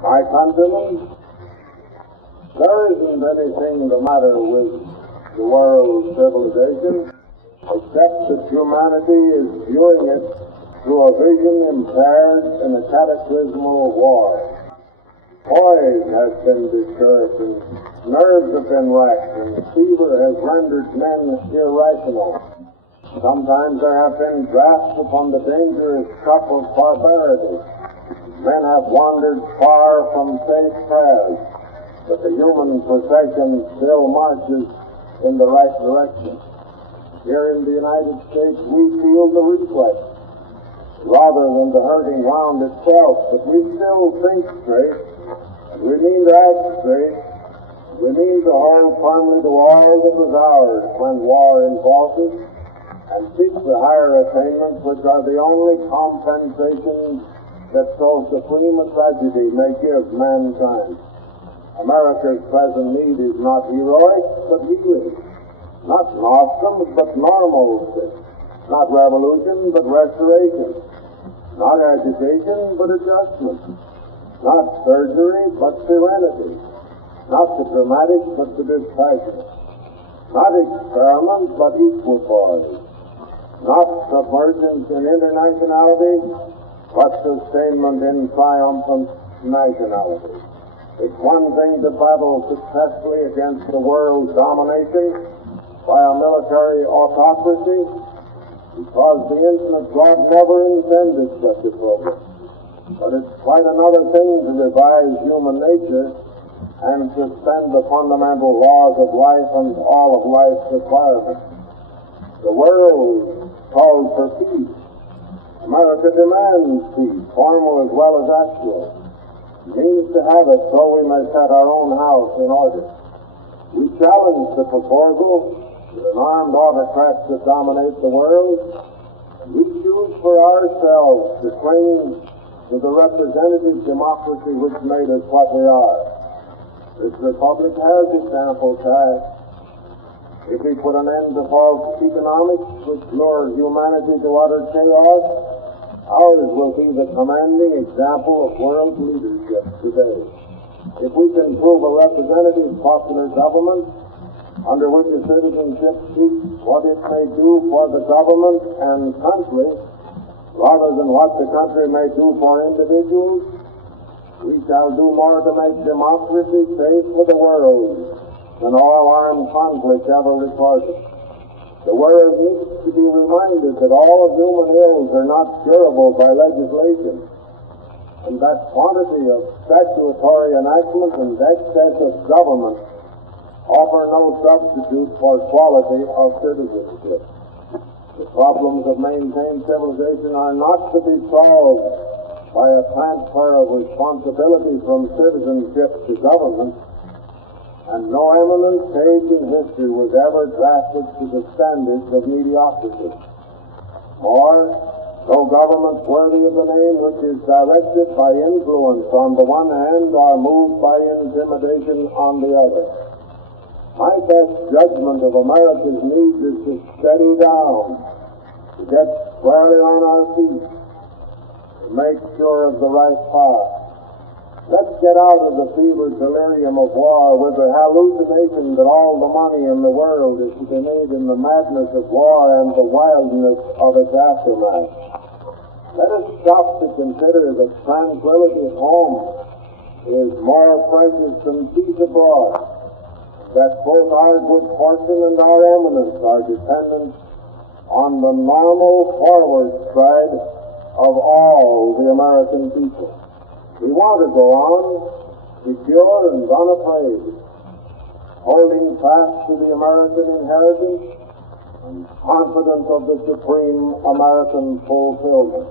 My countrymen, there isn't anything the matter with the world's civilization except that humanity is viewing it through a vision impaired in a cataclysmal war. Poise has been disturbed, and nerves have been racked, and fever has rendered men irrational. Sometimes there have been draughts upon the dangerous cup of barbarity. Men have wandered far from safe paths, but the human procession still marches in the right direction. Here in the United States, we feel the reflex rather than the hurting round itself, but we still think straight, and we mean to act straight. We mean to hold firmly to all that was ours when war involves us, and seek the higher attainments which are the only compensation that so supreme a tragedy may give mankind. America's present need is not heroic, but healing. Not nostrum, but normalcy. Not revolution, but restoration. Not agitation, but adjustment. Not surgery, but serenity. Not the dramatic, but the dispassionate. Not experiment, but equipoise. Not submergence in internationality, but sustainment in triumphant nationality. It's one thing to battle successfully against the world's domination by a military autocracy, because the infinite God never intended such a program. But it's quite another thing to revise human nature and suspend the fundamental laws of life and all of life's requirements. The world calls for peace. America demands peace, formal as well as actual. It means to have it, so we may set our own house in order. We challenge the proposal with an armed autocrat to dominate the world, and we choose for ourselves to cling to the representative democracy which made us what we are. This republic has its ample task. If we put an end to false economics which lure humanity to utter chaos, ours will be the commanding example of world leadership today. If we can prove a representative popular government under which a citizenship seeks what it may do for the government and country rather than what the country may do for individuals, we shall do more to make democracy safe for the world than all armed conflict ever recorded. The world needs to be reminded that all human ills are not curable by legislation, and that quantity of statutory enactment and excess of government offer no substitute for quality of citizenship. The problems of maintained civilization are not to be solved by a transfer of responsibility from citizenship to government, and no eminent sage in history was ever drafted to the standards of mediocrity. Or, though governments worthy of the name which is directed by influence on the one hand or moved by intimidation on the other. My best judgment of America's needs is to steady down, to get squarely on our feet, to make sure of the right path. Let's get out of the fevered delirium of war with the hallucination that all the money in the world is to be made in the madness of war and the wildness of its aftermath. Let us stop to consider that tranquility at home is more precious than peace abroad, that both our good fortune and our eminence are dependent on the normal forward stride of all the American people. We want to go on, secure and unafraid, holding fast to the American inheritance and confident of the supreme American fulfillment.